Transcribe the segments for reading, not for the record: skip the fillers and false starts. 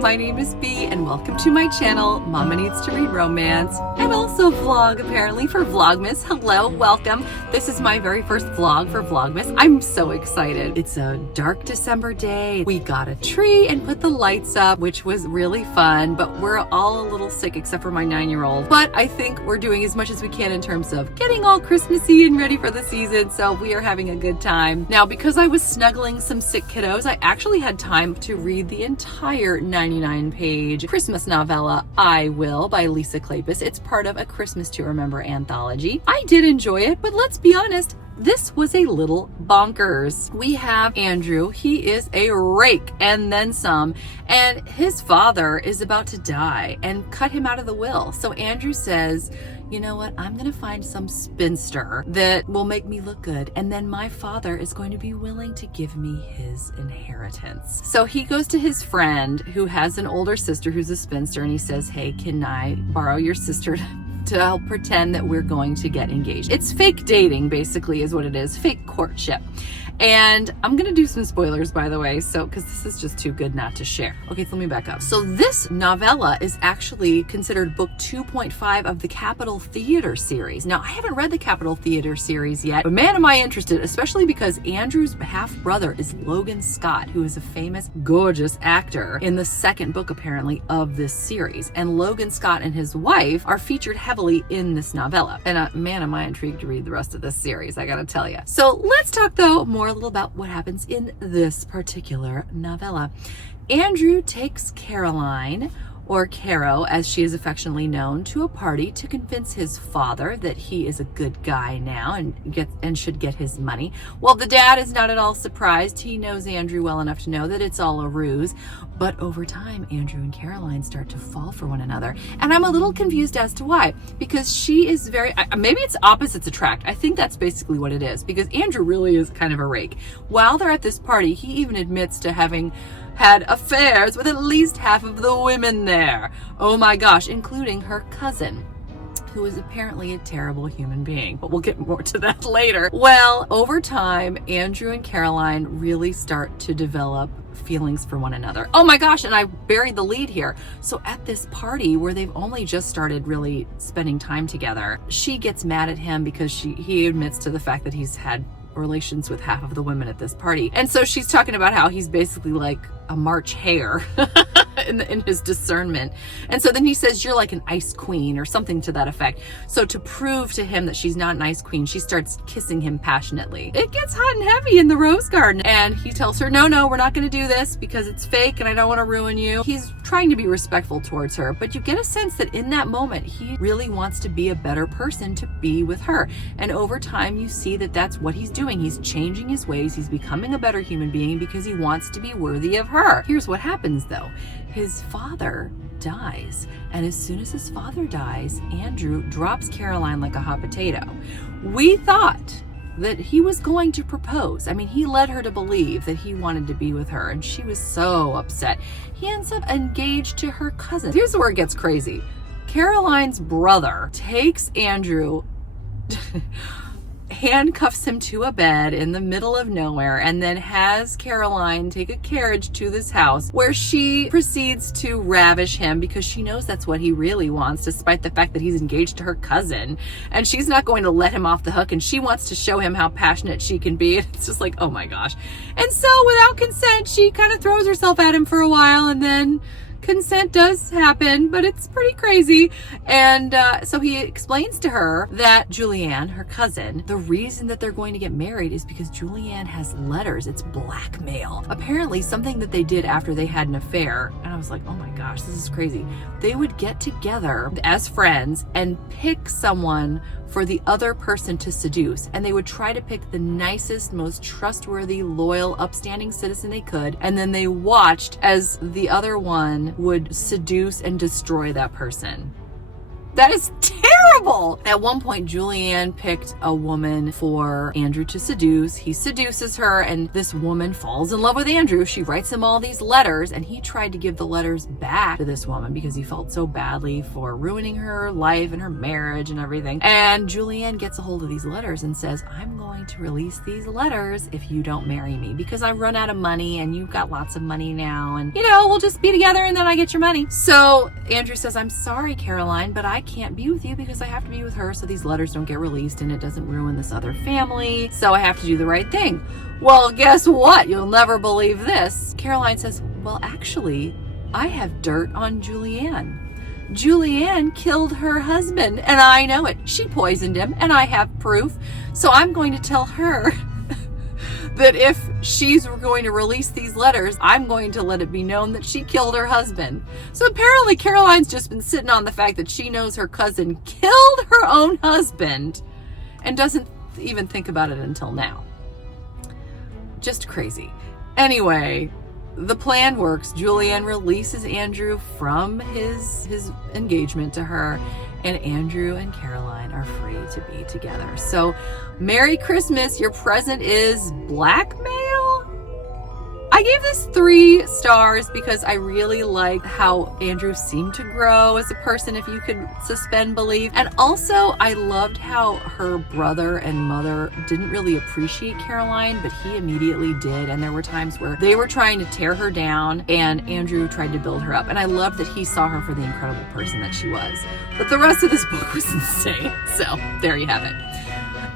my name is Bea and welcome to my channel, Mama Needs to Read Romance. I'm also vlog apparently for Vlogmas. Hello, welcome. This is my very first vlog for Vlogmas. I'm so excited. It's a dark December day. We got a tree and put the lights up, which was really fun, but we're all a little sick except for my 9-year-old. But I think we're doing as much as we can in terms of getting all Christmassy and ready for the season, so we are having a good time. Now, because I was snuggling some sick kiddos, I actually had time to read the entire 99-page Christmas novella, I Will, by Lisa Kleypas. It's part of a Christmas to Remember anthology. I did enjoy it, but let's be honest, this was a little bonkers. We have Andrew. He is a rake and then some, and his father is about to die and cut him out of the will. So Andrew says, you know what, I'm gonna find some spinster that will make me look good, and then my father is going to be willing to give me his inheritance. So he goes to his friend who has an older sister who's a spinster, and he says, hey, can I borrow your sister to help pretend that we're going to get engaged? It's fake dating, basically, is what it is. Fake courtship. And I'm gonna do some spoilers, by the way, so because this is just too good not to share. Okay, so let me back up. So this novella is actually considered book 2.5 of the Capitol Theater series. Now, I haven't read the Capitol Theater series yet, but man, am I interested, especially because Andrew's half-brother is Logan Scott, who is a famous, gorgeous actor in the second book, apparently, of this series. And Logan Scott and his wife are featured heavily in this novella. And man, am I intrigued to read the rest of this series, I gotta tell you. So let's talk, though, more a little about what happens in this particular novella. Andrew takes Caroline, or Caro as she is affectionately known, to a party to convince his father that he is a good guy now and should get his money. Well, the dad is not at all surprised. He knows Andrew well enough to know that it's all a ruse. But over time, Andrew and Caroline start to fall for one another. And I'm a little confused as to why, because she is very, maybe it's opposites attract. I think that's basically what it is, because Andrew really is kind of a rake. While they're at this party, he even admits to having had affairs with at least half of the women there. Oh my gosh, including her cousin, who is apparently a terrible human being, but we'll get more to that later. Well, over time, Andrew and Caroline really start to develop feelings for one another. Oh my gosh, and I buried the lead here. So at this party where they've only just started really spending time together, she gets mad at him because he admits to the fact that he's had relations with half of the women at this party. And so she's talking about how he's basically like a March hare in his discernment. And so then he says, you're like an ice queen or something to that effect. So to prove to him that she's not an ice queen, she starts kissing him passionately. It gets hot and heavy in the rose garden. And he tells her, no, we're not going to do this because it's fake and I don't want to ruin you. He's trying to be respectful towards her, but you get a sense that in that moment, he really wants to be a better person to be with her. And over time, you see that that's what he's doing. He's changing his ways. He's becoming a better human being because he wants to be worthy of her. Here's what happens though. His father dies. And as soon as his father dies, Andrew drops Caroline like a hot potato. We thought that he was going to propose. I mean, he led her to believe that he wanted to be with her, and she was so upset. He ends up engaged to her cousin. Here's where it gets crazy. Caroline's brother takes Andrew, handcuffs him to a bed in the middle of nowhere, and then has Caroline take a carriage to this house where she proceeds to ravish him because she knows that's what he really wants, despite the fact that he's engaged to her cousin. And she's not going to let him off the hook, and she wants to show him how passionate she can be. It's just like, oh my gosh. And so without consent, she kind of throws herself at him for a while, and then consent does happen, but it's pretty crazy. And so he explains to her that Julianne, her cousin, the reason that they're going to get married is because Julianne has letters. It's blackmail. Apparently something that they did after they had an affair. And I was like, oh my gosh, this is crazy. They would get together as friends and pick someone for the other person to seduce. And they would try to pick the nicest, most trustworthy, loyal, upstanding citizen they could. And then they watched as the other one would seduce and destroy that person. That is terrible. horrible. At one point, Julianne picked a woman for Andrew to seduce. He seduces her, and this woman falls in love with Andrew. She writes him all these letters, and he tried to give the letters back to this woman because he felt so badly for ruining her life and her marriage and everything. And Julianne gets a hold of these letters and says, I'm going to release these letters if you don't marry me because I've run out of money and you've got lots of money now, and we'll just be together and then I get your money. So Andrew says, I'm sorry, Caroline, but I can't be with you because I have to be with her so these letters don't get released and it doesn't ruin this other family. So I have to do the right thing. Well, guess what? You'll never believe this. Caroline says, well, actually, I have dirt on Julianne. Julianne killed her husband, and I know it. She poisoned him, and I have proof. So I'm going to tell her that if she's going to release these letters, I'm going to let it be known that she killed her husband. So apparently Caroline's just been sitting on the fact that she knows her cousin killed her own husband and doesn't even think about it until now. Just crazy. Anyway, the plan works. Julianne releases Andrew from his engagement to her, and Andrew and Caroline are free to be together. So, Merry Christmas. Your present is blackmail? I gave this 3 stars because I really liked how Andrew seemed to grow as a person, if you could suspend belief. And also, I loved how her brother and mother didn't really appreciate Caroline, but he immediately did. And there were times where they were trying to tear her down and Andrew tried to build her up. And I loved that he saw her for the incredible person that she was. But the rest of this book was insane. So there you have it.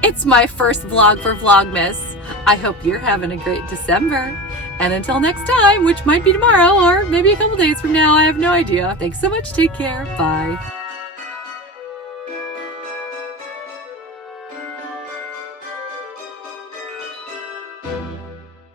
It's my first vlog for Vlogmas. I hope you're having a great December. And until next time, which might be tomorrow or maybe a couple days from now, I have no idea. Thanks so much. Take care. Bye.